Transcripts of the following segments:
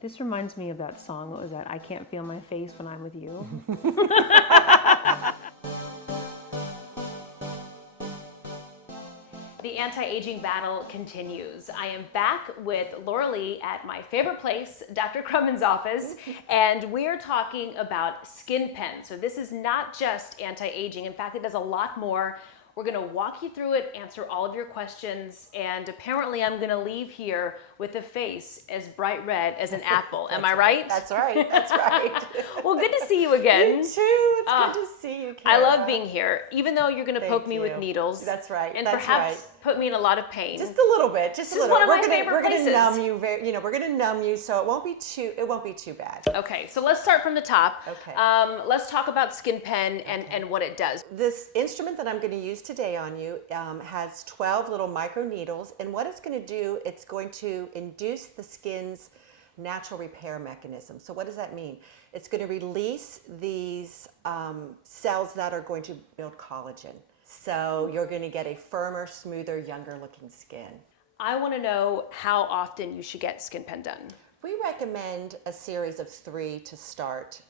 This reminds me of that song. What was that? I can't feel my face when I'm with you. The anti-aging battle continues. I am back with Laura Lee at my favorite place, Dr. Crummins' office, and we're talking about SkinPen. So this is not just anti-aging. In fact, it does a lot more. We're gonna walk you through it, answer all of your questions, and apparently I'm gonna leave here with a face as bright red as an apple. Am I right? That's right. That's right. Well, good to see you again. You too. It's good to see you, I Kara. love being here, even though you're gonna poke me with you. needles. That's right. And That's perhaps right. put me in a lot of pain. Just a little bit. Just a This is little. one of my We're favorite gonna places. numb you. We're gonna numb you, so it won't be too bad. Okay, so let's start from the top. Okay. Let's talk about SkinPen and what it does. This instrument that I'm going to use today on you has 12 little micro needles, and what it's going to do, it's going to induce the skin's natural repair mechanism. So what does that mean? It's going to release these cells that are going to build collagen. So you're going to get a firmer, smoother, younger looking skin. I want to know how often you should get SkinPen done. We recommend a series of 3 to start,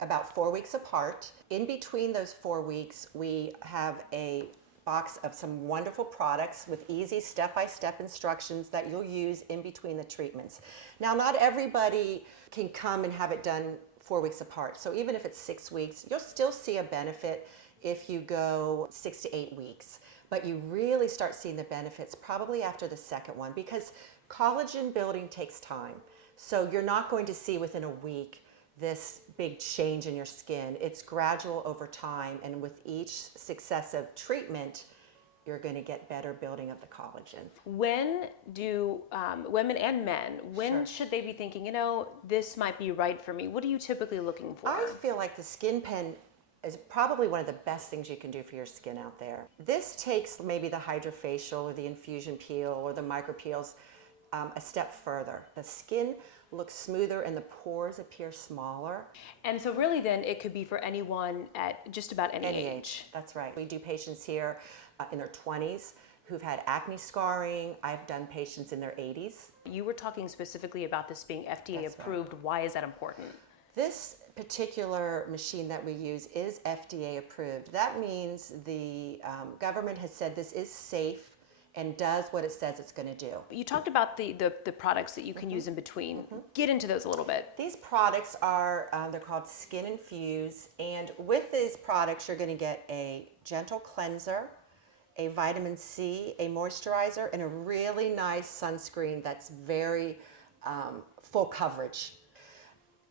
about 4 weeks apart. In between those 4 weeks, we have a box of some wonderful products with easy step-by-step instructions that you'll use in between the treatments. Now, not everybody can come and have it done 4 weeks apart. So even if it's 6 weeks, you'll still see a benefit if you go 6 to 8 weeks. But you really start seeing the benefits probably after the second one, because collagen building takes time. So you're not going to see within a week this big change in your skin. It's gradual over time, and with each successive treatment, you're going to get better building of the collagen. When do women and men, when Sure. should they be thinking, you know, this might be right for me? What are you typically looking for? I feel like the SkinPen is probably one of the best things you can do for your skin out there. This takes maybe the hydrofacial or the infusion peel or the micro peels a step further. The skin looks smoother and the pores appear smaller. And so really then it could be for anyone at just about any age. That's right. We do patients here in their 20s who've had acne scarring. I've done patients in their 80s. You were talking specifically about this being FDA That's approved. Why is that important? This particular machine that we use is FDA approved. That means the government has said this is safe and does what it says it's going to do. You talked about the products that you can use in between. Get into those a little bit. These products are, they're called Skin Infuse, and with these products you're going to get a gentle cleanser, a vitamin C, a moisturizer, and a really nice sunscreen that's very full coverage.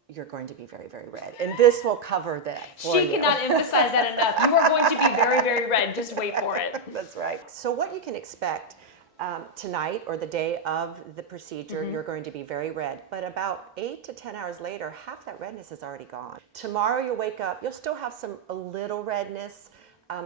You're going to be very, very red, and this will cover that for you. She cannot emphasize that enough. You are going to be very, very red. Just wait for it. That's right. So what you can expect tonight or the day of the procedure, you're going to be very red. But about 8 to 10 hours later, half that redness is already gone. Tomorrow you'll wake up, you'll still have a little redness,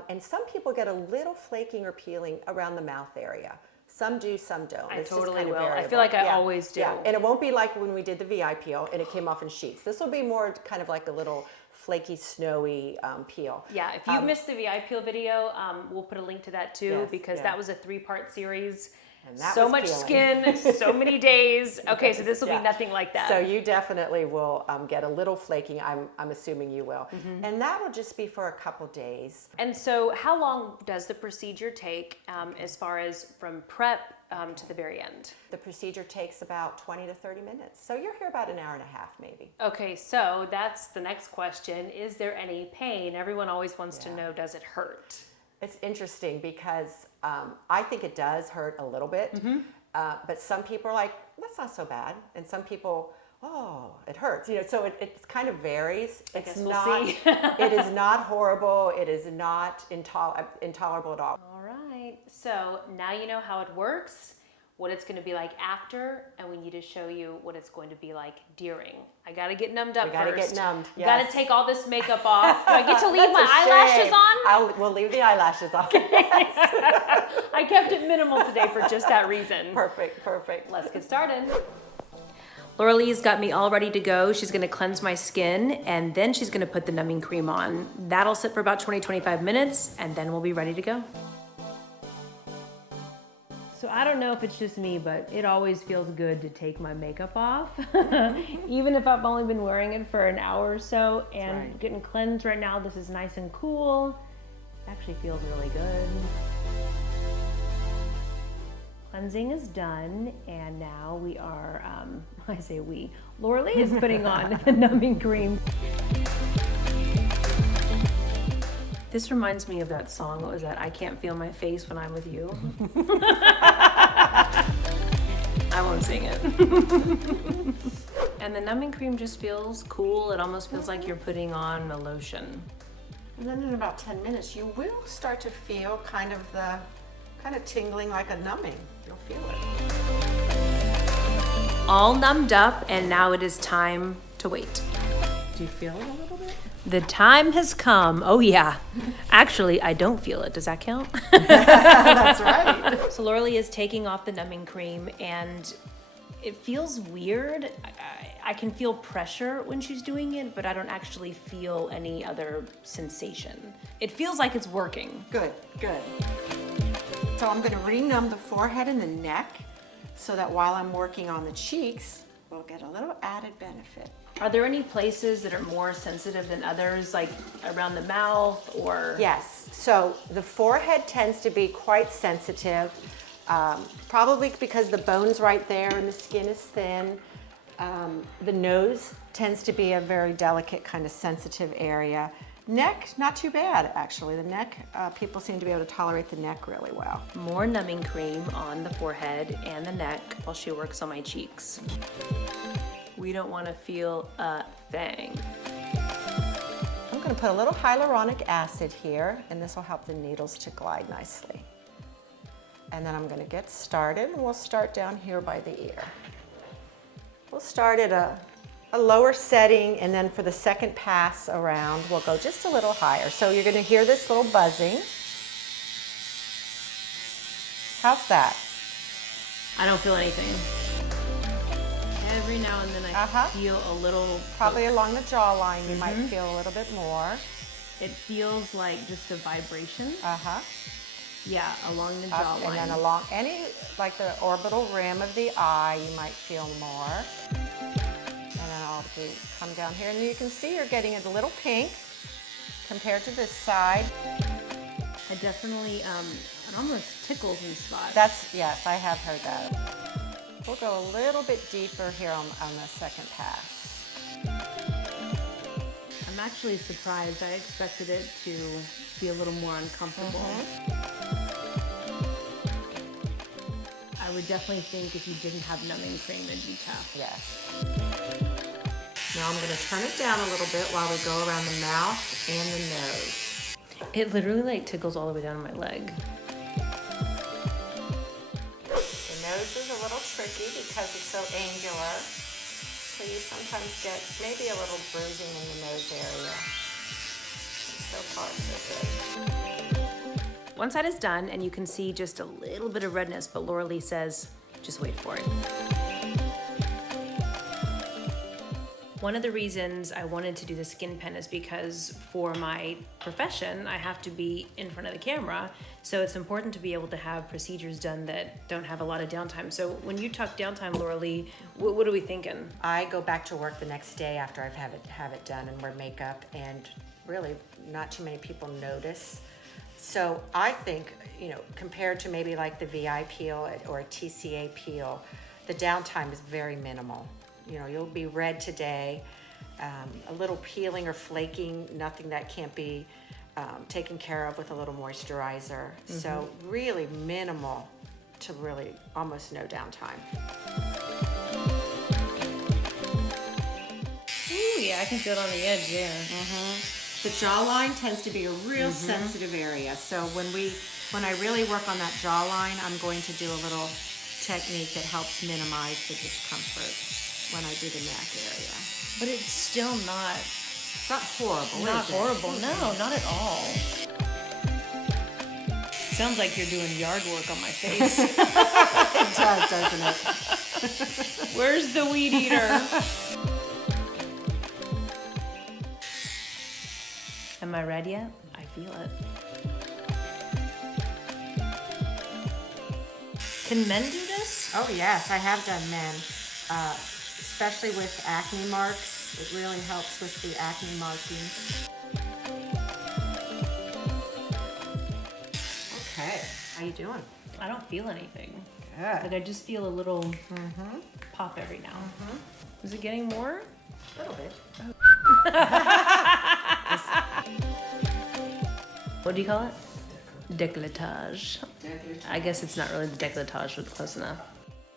and some people get a little flaking or peeling around the mouth area. Some do, some don't. I It's just totally kind of will. I variable. feel like I always do. Yeah, and it won't be like when we did the VI peel and it came off in sheets. This will be more kind of like a little flaky, snowy peel. Yeah, if you missed the VI peel video, we'll put a link to that too, Yes, because yeah. that was a 3-part series. And that So was much peeling. skin, so many days. Okay, so this will Yeah. be nothing like that. So you definitely will get a little flaking. I'm assuming you will. And that will just be for a couple days. And so how long does the procedure take as far as from prep to the very end? The procedure takes about 20 to 30 minutes. So you're here about an hour and a half maybe. Okay, so that's the next question. Is there any pain? Everyone always wants to know, does it hurt? It's interesting because I think it does hurt a little bit, but some people are like, that's not so bad. And some people, oh, it hurts. You know, so it kind of varies. guess It's we'll not, see. it is not horrible. It is not intolerable at all. All right, so now you know how it works, what it's going to be like after, and we need to show you what it's going to be like during. I got to get numbed up We gotta first. get numbed, Got to yes. take all this makeup off. Do I get to leave my That's a eyelashes shame. on? We'll leave the eyelashes on. I kept it minimal today for just that reason. Perfect, perfect. Let's get started. Laura Lee's got me all ready to go. She's gonna cleanse my skin, and then she's gonna put the numbing cream on. That'll sit for about 20-25 minutes, and then we'll be ready to go. So So I don't know if it's just me, but it always feels good to take my makeup off, even if I've only been wearing it for an hour or so. And right. getting cleansed right now, this is nice and cool. It actually feels really good. Cleansing is done, and now we are, I say we, Laura-Leigh is putting on the numbing cream. This reminds me of that song. What was that? I can't feel my face when I'm with you. I won't sing it. And the numbing cream just feels cool. It almost feels like you're putting on a lotion. And then in about 10 minutes, you will start to feel kind of tingling like a numbing. You'll feel it. All numbed up, and now it is time to wait. Do you feel it a little bit? The time has come. Oh yeah. Actually, I don't feel it. Does that count? That's right. So Laura-Leigh is taking off the numbing cream, and it feels weird. I can feel pressure when she's doing it, but I don't actually feel any other sensation. It feels like it's working. Good, good. So I'm going to renumb the forehead and the neck so that while I'm working on the cheeks, we'll get a little added benefit. Are there any places that are more sensitive than others, like around the mouth or? Yes, so the forehead tends to be quite sensitive, probably because the bone's right there and the skin is thin. The nose tends to be a very delicate kind of sensitive area. Neck, not too bad actually. The neck, people seem to be able to tolerate the neck really well. More numbing cream on the forehead and the neck while she works on my cheeks. We don't want to feel a thing. I'm going to put a little hyaluronic acid here, and this will help the needles to glide nicely. And then I'm going to get started, and we'll start down here by the ear. We'll start at a lower setting, and then for the second pass around, we'll go just a little higher. So you're going to hear this little buzzing. How's that? I don't feel anything. Every now and then I feel a little. Probably along the jawline, you might feel a little bit more. It feels like just a vibration. Uh-huh. Yeah, along the Up, jawline. and then along like the orbital rim of the eye, you might feel more. And then I'll come down here, and you can see you're getting it a little pink compared to this side. I definitely, it almost tickles in spots. Yes, I have heard that. We'll go a little bit deeper here on the second pass. I'm actually surprised. I expected it to be a little more uncomfortable. I would definitely think if you didn't have numbing cream, it'd be tough. Yes. Now I'm going to turn it down a little bit while we go around the mouth and the nose. It literally like tickles all the way down my leg. The nose is a little tricky because it's so angular. So you sometimes get maybe a little bruising in the nose area. So far, so good. One side is done, and you can see just a little bit of redness, but Laura-Leigh says, just wait for it. One of the reasons I wanted to do the skin pen is because for my profession, I have to be in front of the camera. So it's important to be able to have procedures done that don't have a lot of downtime. So when you talk downtime, Laura-Leigh, what are we thinking? I go back to work the next day after I've have it done and wear makeup, and really not too many people notice. So I think, compared to maybe like the VI peel or a TCA peel, the downtime is very minimal. You'll be red today, a little peeling or flaking, nothing that can't be taken care of with a little moisturizer. So really minimal to really almost no downtime. Ooh, yeah, I can feel it on the edge there. The jawline tends to be a real sensitive area. So when I really work on that jawline, I'm going to do a little technique that helps minimize the discomfort when I do the neck area. But it's still not It's not horrible, not is it? horrible. No, not at all. Sounds like you're doing yard work on my face. It does, doesn't it? Where's the weed eater? Am I red yet? I feel it. Can men do this? Oh yes, I have done men, especially with acne marks. It really helps with the acne marking. Okay, how you doing? I don't feel anything. Good. Like I just feel a little pop every now. Is it getting more? A little bit. What do you call it? Décolletage. I guess it's not really the décolletage, but close enough.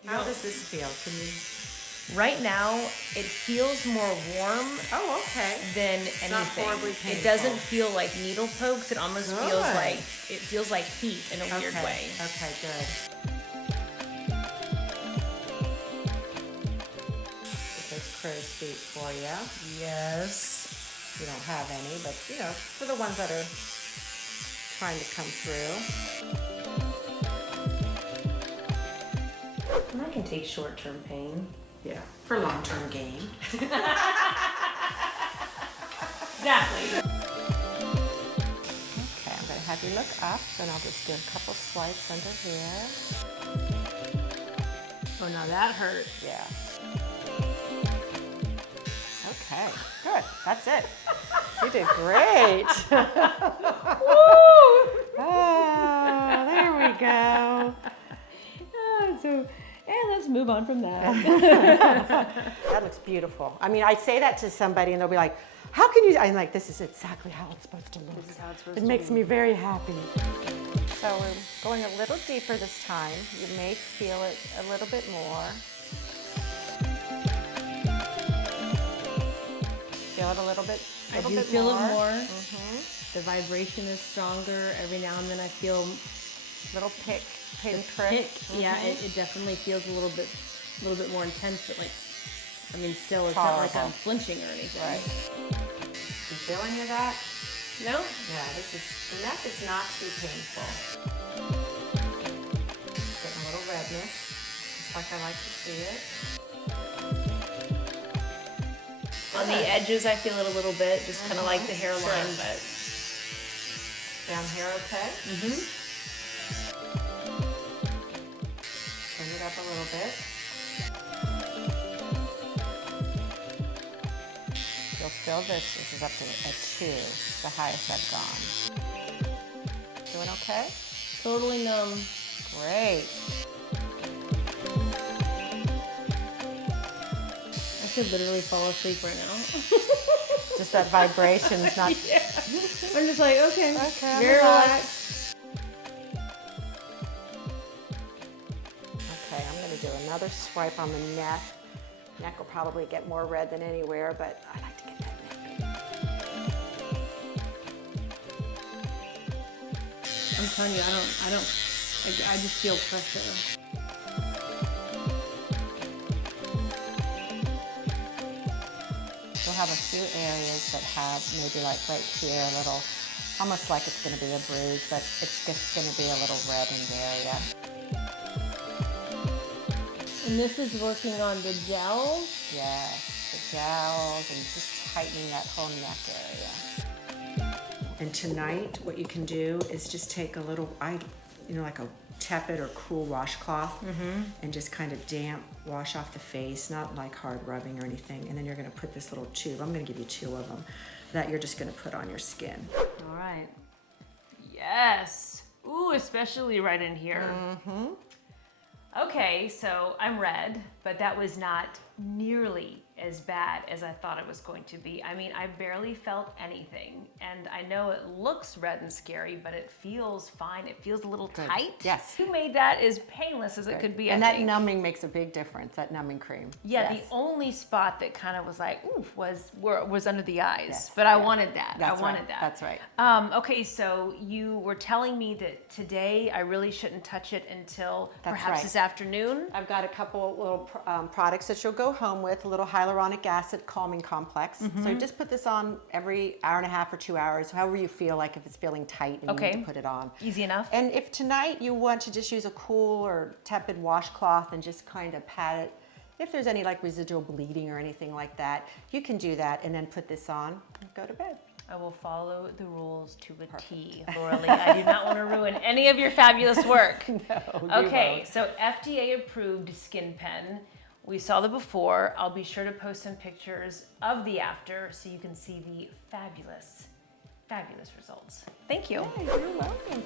How does this feel? Can you? Right now, it feels more warm Oh, okay. than not anything. horribly It painful. doesn't feel like needle pokes. It almost feels Good. like heat in a weird Okay. way. Okay, good. Get those crow's feet for you. Yes. You don't have any, but you know, for the ones that are trying to come through. And I can take short-term pain. Yeah, for long-term gain. Exactly. Okay, I'm gonna have you look up, and I'll just do a couple swipes under here. Oh, now that hurt. Yeah. Okay, good. That's it. You did great. Oh, there we go. So, let's move on from that. That looks beautiful. I mean, I say that to somebody, and they'll be like, "How can you?" I'm like, "This is exactly how it's supposed to look. This is how it's supposed It to makes be." me very happy." So we're going a little deeper this time. You may feel it a little bit more. Feel it a little bit. I Little do bit feel more. it more. The vibration is stronger. Every now and then I feel Little pick, the pinprick. pick. Yeah, it definitely feels a little bit more intense, but like, I mean, still, it's not like Horrible. I'm flinching or anything. Right. You feel any of that? No? Yeah, the neck is not too painful. Getting a little redness, just like I like to see it. On the edges, I feel it a little bit, just kind of like the hairline, Sure. but Down here, okay? Turn it up a little bit. You'll feel this. This is up to a 2, the highest I've gone. Doing okay? totally numb. Great. I could literally fall asleep right now. Just that vibration's not. Yeah. I'm just like, okay, Okay, very relax. relaxed. Okay, I'm going to do another swipe on the neck. Neck will probably get more red than anywhere, but I like to get that neck. I'm telling you, I just feel pressure. We'll have a few areas that have maybe like right here, a little, almost like it's going to be a bruise, but it's just going to be a little reddened area. And this is working on the gels. Yes, the jowls and just tightening that whole neck area. And tonight, what you can do is just take a little, like a tepid or cool washcloth, and just kind of damp wash off the face, not like hard rubbing or anything. And then you're going to put this little tube. I'm going to give you 2 of them that you're just going to put on your skin. All right. Yes. Ooh, especially right in here. Okay, so I'm red, but that was not nearly as bad as I thought it was going to be. I mean, I barely felt anything, and I know it looks red and scary, but it feels fine. It feels a little tight. Yes. Who made that as painless as it could be, And I that think. numbing makes a big difference, that numbing cream. Yeah, Yes. the only spot that kind of was like, ooh, was under the eyes. Yes, But I yeah. wanted that. That's I wanted right. that. That's right. Okay, so you were telling me that today I really shouldn't touch it until That's perhaps right. this afternoon. I've got a couple little products that you'll go home with, a little hyaluronic acid calming complex. So just put this on every hour and a half or 2 hours, however you feel like, if it's feeling tight and you Okay. need to put it on. Easy enough. And if tonight you want to just use a cool or tepid washcloth and just kind of pat it, if there's any like residual bleeding or anything like that, you can do that and then put this on and go to bed. I will follow the rules to a T, Laura Lee. I do not want to ruin any of your fabulous work. Okay, so FDA approved Skin Pen. We saw the before. I'll be sure to post some pictures of the after so you can see the fabulous, fabulous results. Thank you. You're welcome.